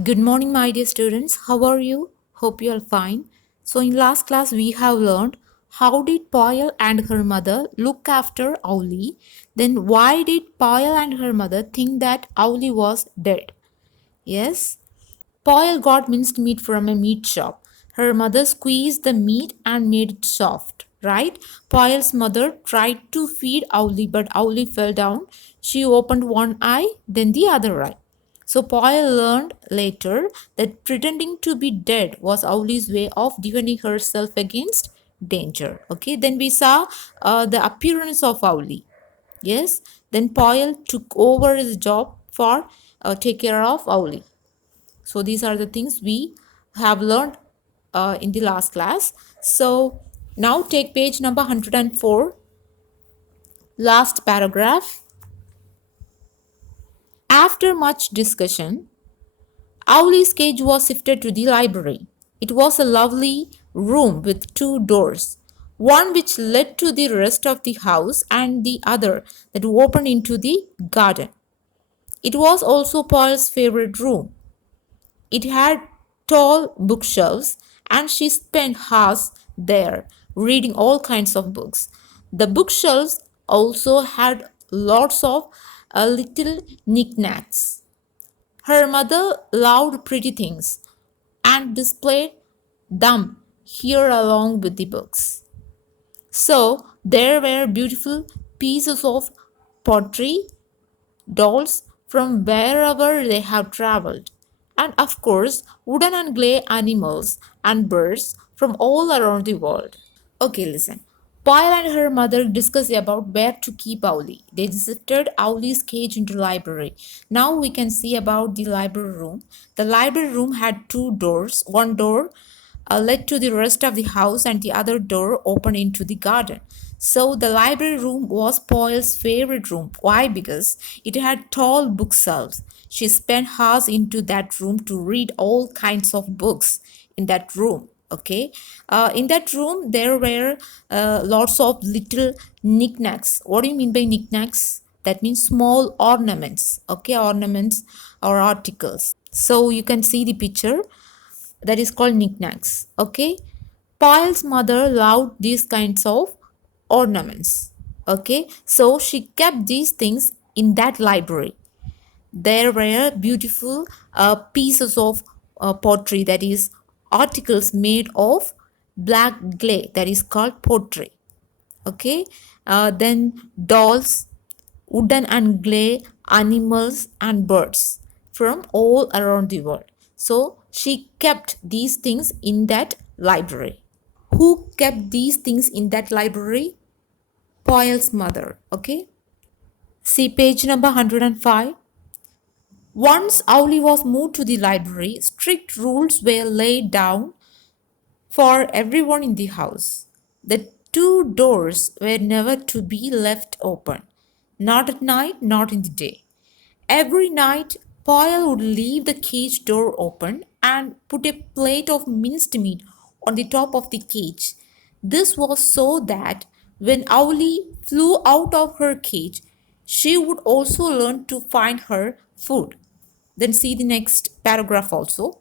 Good morning, my dear students. How are you? Hope you are fine. So, in last class, we have learned how did Poyle and her mother look after Owlie. Then, why did Poyle and her mother think that Owlie was dead? Yes, Poyle got minced meat from a meat shop. Her mother squeezed the meat and made it soft, right? Poyle's mother tried to feed Owlie, but Owlie fell down. She opened one eye, then the other eye. So Poyle learned later that pretending to be dead was Owlie's way of defending herself against danger. Okay, then we saw the appearance of Owlie. Yes, then Poyle took over his job for take care of Owlie. So these are the things we have learned in the last class. So now take page number 104, last paragraph. After much discussion, Owlie's cage was shifted to the library. It was a lovely room with two doors, one which led to the rest of the house and the other that opened into the garden. It was also Paul's favorite room. It had tall bookshelves, and she spent hours there reading all kinds of books. The bookshelves also had lots of little knickknacks. Her mother loved pretty things and displayed them here along with the books. So there were beautiful pieces of pottery, dolls from wherever they have traveled, and of course, wooden and clay animals and birds from all around the world. Okay, listen. Pyle and her mother discussed about where to keep Owlie. They shifted Owlie's cage into library. Now we can see about the library room. The library room had two doors. One door led to the rest of the house and the other door opened into the garden. So the library room was Poyle's favorite room. Why? Because it had tall bookshelves. She spent hours into that room to read all kinds of books in that room. Okay, in that room there were lots of little knickknacks. What do you mean by knickknacks? That means small ornaments. Okay, ornaments or articles. So you can see the picture that is called knickknacks. Okay, Pyle's mother loved these kinds of ornaments. Okay, so she kept these things in that library. There were beautiful pieces of pottery, that is articles made of black clay, that is called pottery. Okay, then dolls, wooden and clay animals and birds from all around the world. So she kept these things in that library. Who kept these things in that library? Poyle's mother. Okay, see page number 105. Once Owlie was moved to the library, strict rules were laid down for everyone in the house. The two doors were never to be left open, not at night, not in the day. Every night, Poyle would leave the cage door open and put a plate of minced meat on the top of the cage. This was so that when Owlie flew out of her cage, she would also learn to find her food. Then see the next paragraph also.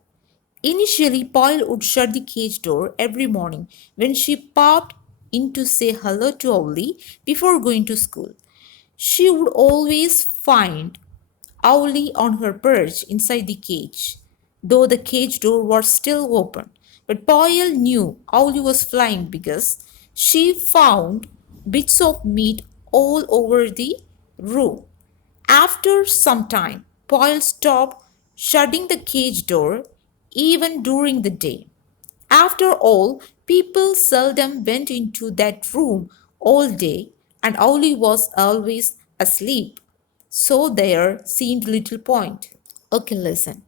Initially, Poyle would shut the cage door every morning when she popped in to say hello to Owlie before going to school. She would always find Owlie on her perch inside the cage, though the cage door was still open. But Poyle knew Owlie was flying because she found bits of meat all over the room. After some time, Poyle stopped shutting the cage door even during the day. After all, people seldom went into that room all day, and Owlie was always asleep. So there seemed little point. Okay, listen.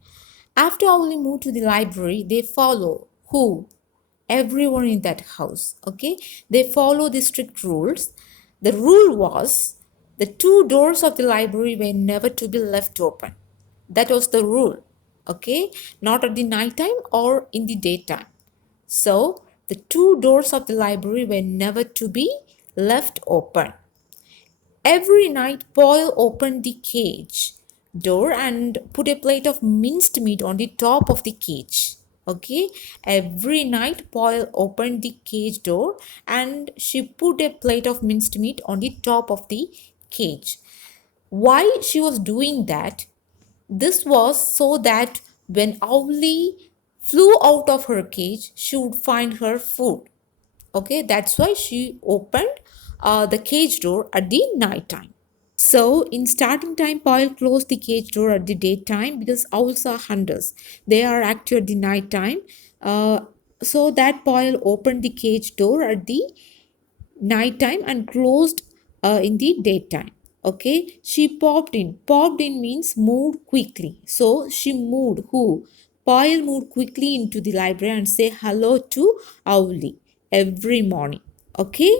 After Owlie moved to the library, they follow who? Everyone in that house. Okay, they follow the strict rules. The rule was the two doors of the library were never to be left open. That was the rule. Okay, not at the night time or in the daytime. So the two doors of the library were never to be left open. Every night, Poyle opened the cage door and put a plate of minced meat on the top of the cage. Okay, every night Paul opened the cage door and she put a plate of minced meat on the top of the cage. Why she was doing that? This was so that when Owlie flew out of her cage, she would find her food. Okay, that's why she opened the cage door at the night time. So, in starting time, Paul closed the cage door at the daytime because owls are hunters. They are active at the night time. Uh, so that Paul opened the cage door at the nighttime and closed in the daytime. Okay, she popped in. Popped in means moved quickly. So she moved. Who? Paul moved quickly into the library and say hello to Owlie every morning. Okay,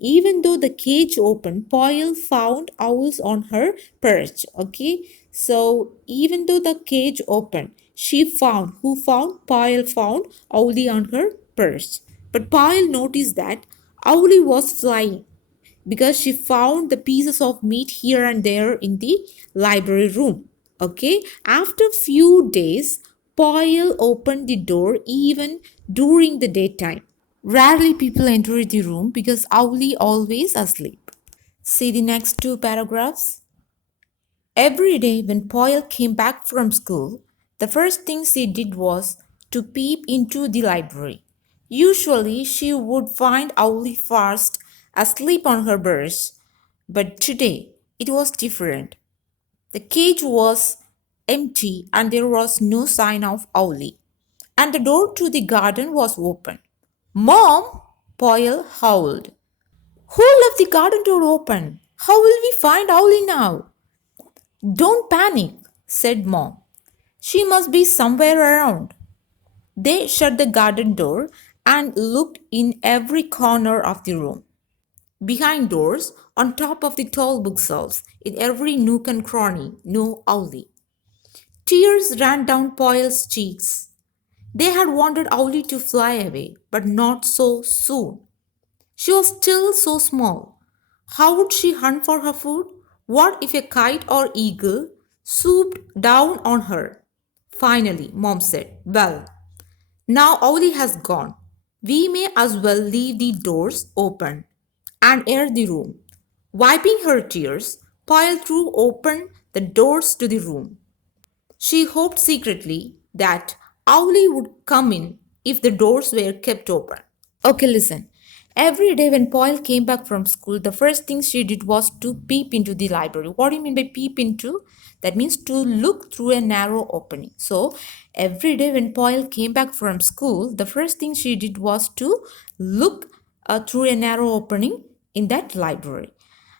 even though the cage opened, Paul found owls on her perch. Okay, so even though the cage opened, she found, who found? Paul found Owlie on her perch. But Paul noticed that Owlie was flying because she found the pieces of meat here and there in the library room. Okay, after few days, Paul opened the door even during the daytime. Rarely people enter the room because Owlie always asleep. See the next two paragraphs. Every day when Paul came back from school, the first thing she did was to peep into the library. Usually she would find Owlie fast asleep on her berth, but today it was different. The cage was empty and there was no sign of Owlie, and the door to the garden was open. Mom, Paul howled. Who left the garden door open? How will we find Owlie now? Don't panic, said Mom. She must be somewhere around. They shut the garden door and looked in every corner of the room. Behind doors, on top of the tall bookshelves, in every nook and cranny, no Owlie. Tears ran down Paul's cheeks. They had wanted Owlie to fly away, but not so soon. She was still so small. How would she hunt for her food? What if a kite or eagle swooped down on her? Finally, Mom said, well, now Owlie has gone. We may as well leave the doors open and air the room. Wiping her tears, Paul threw open the doors to the room. She hoped secretly that Owlie would come in if the doors were kept open. Okay, listen. Every day when Paul came back from school, the first thing she did was to peep into the library. What do you mean by peep into? That means to look through a narrow opening. So, every day when Paul came back from school, the first thing she did was to look through a narrow opening in that library.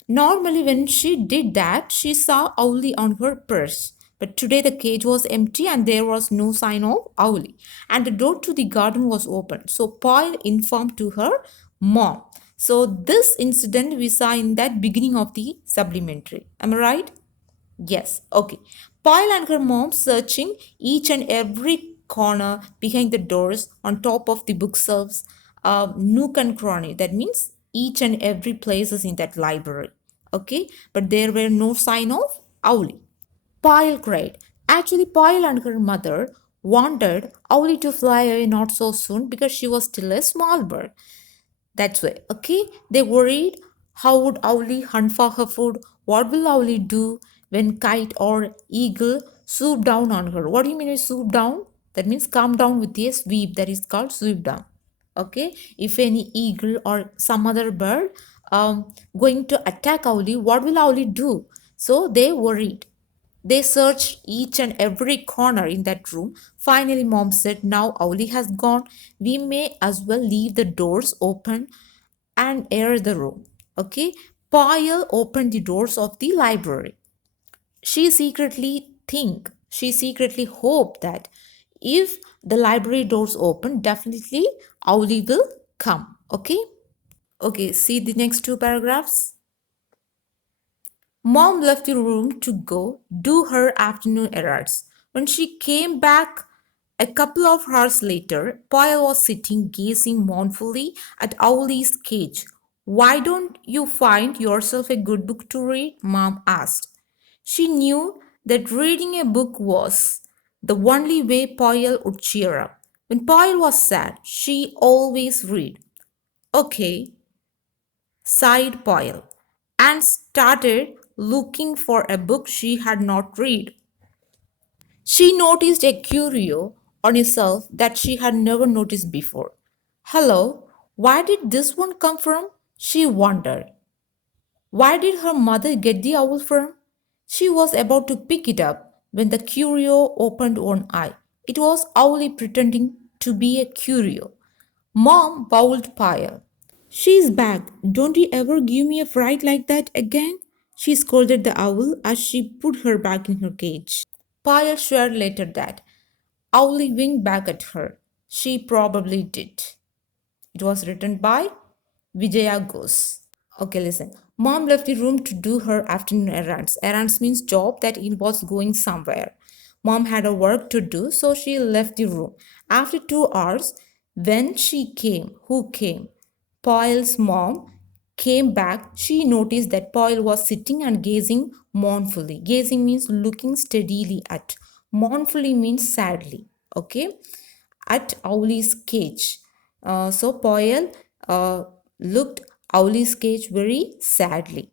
Normally, when she did that, she saw Owlie on her purse. But today the cage was empty and there was no sign of Owlie. And the door to the garden was open. So Paul informed to her mom. So this incident we saw in that beginning of the supplementary. Am I right? Yes, okay. Paul and her mom searching each and every corner behind the doors, on top of the bookshelves, nook and cranny. That means each and every place is in that library. Okay, but there were no sign of Owlie. Paul cried. Actually, Paul and her mother wanted Owlie to fly away not so soon because she was still a small bird. That's why, okay? They worried how would Owlie hunt for her food? What will Owlie do when kite or eagle swoop down on her? What do you mean by swoop down? That means come down with a sweep. That is called swoop down. Okay? If any eagle or some other bird going to attack Owlie, what will Owlie do? So they worried. They searched each and every corner in that room. Finally, mom said, now Owlie has gone. We may as well leave the doors open and air the room. Okay. Paul opened the doors of the library. She secretly hoped that if the library doors open, definitely Owlie will come. Okay. Okay. See the next two paragraphs. Mom left the room to go do her afternoon errands. When she came back a couple of hours later, Paul was sitting gazing mournfully at Owlie's cage. Why don't you find yourself a good book to read? Mom asked. She knew that reading a book was the only way Poyle would cheer up. When Poyle was sad, she always read. Okay, sighed Poyle, and started looking for a book she had not read. She noticed a curio on a shelf that she had never noticed before. Hello, where did this one come from? She wondered. Where did her mother get the owl from? She was about to pick it up when the curio opened one eye. It was Owlie pretending to be a curio. Mom bowled Pyle. She's back. Don't you ever give me a fright like that again? She scolded the owl as she put her back in her cage. Pyle shared later that Owlie winked back at her. She probably did. It was written by Vijaya Ghose. Okay, listen. Mom left the room to do her afternoon errands. Errands means job that involves going somewhere. Mom had a work to do, so she left the room. After 2 hours, when she came, who came? Poyle's mom came back. She noticed that Poyle was sitting and gazing mournfully. Gazing means looking steadily at. Mournfully means sadly. Okay, at Owlie's cage. So Poyle looked Owlie's cage very sadly.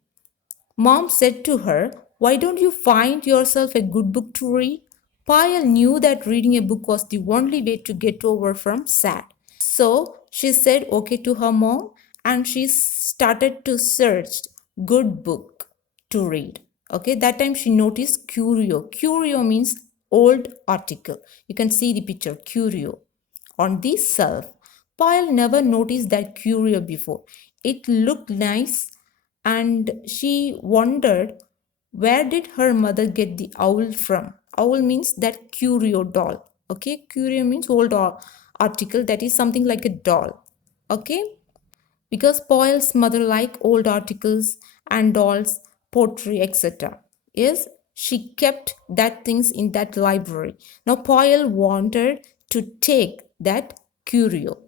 Mom said to her, "Why don't you find yourself a good book to read?" Poyle knew that reading a book was the only way to get over from sad. So she said okay to her mom and she started to search good book to read. Okay, that time she noticed curio. Curio means old article. You can see the picture, curio on the shelf. Pyle never noticed that curio before. It looked nice and she wondered where did her mother get the owl from. Owl means that curio doll. Okay, curio means old article, that is something like a doll. Okay, because Poyle's mother liked old articles and dolls, pottery, etc. Yes, she kept that things in that library. Now Poyle wanted to take that curio.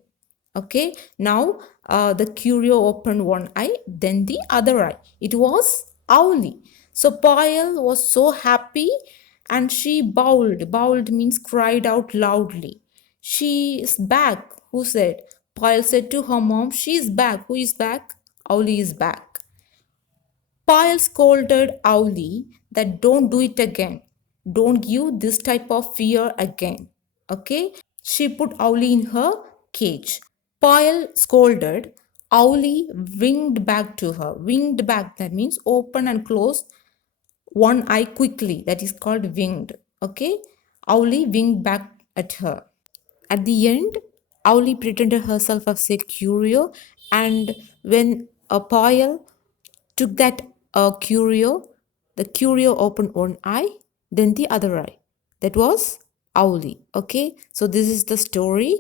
Okay, now the curio opened one eye, then the other eye. It was Owlie. So Poyle was so happy and she bowled. Bowled means cried out loudly. She is back. Who said? Poyle said to her mom, she is back. Who is back? Owlie is back. Pyle scolded Owlie that don't do it again. Don't give this type of fear again. Okay? She put Owlie in her cage. Pyle scolded. Owlie winged back to her. Winged back, that means open and close one eye quickly. That is called winged. Okay? Owlie winged back at her. At the end, Owlie pretended herself as a curio, and when a Pyle took that curio, the curio opened one eye, then the other eye. That was Owlie. Okay, so this is the story.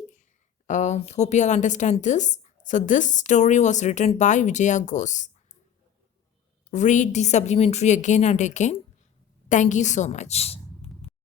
Hope you all understand this. So this story was written by Vijaya Ghose. Read the supplementary again and again. Thank you so much.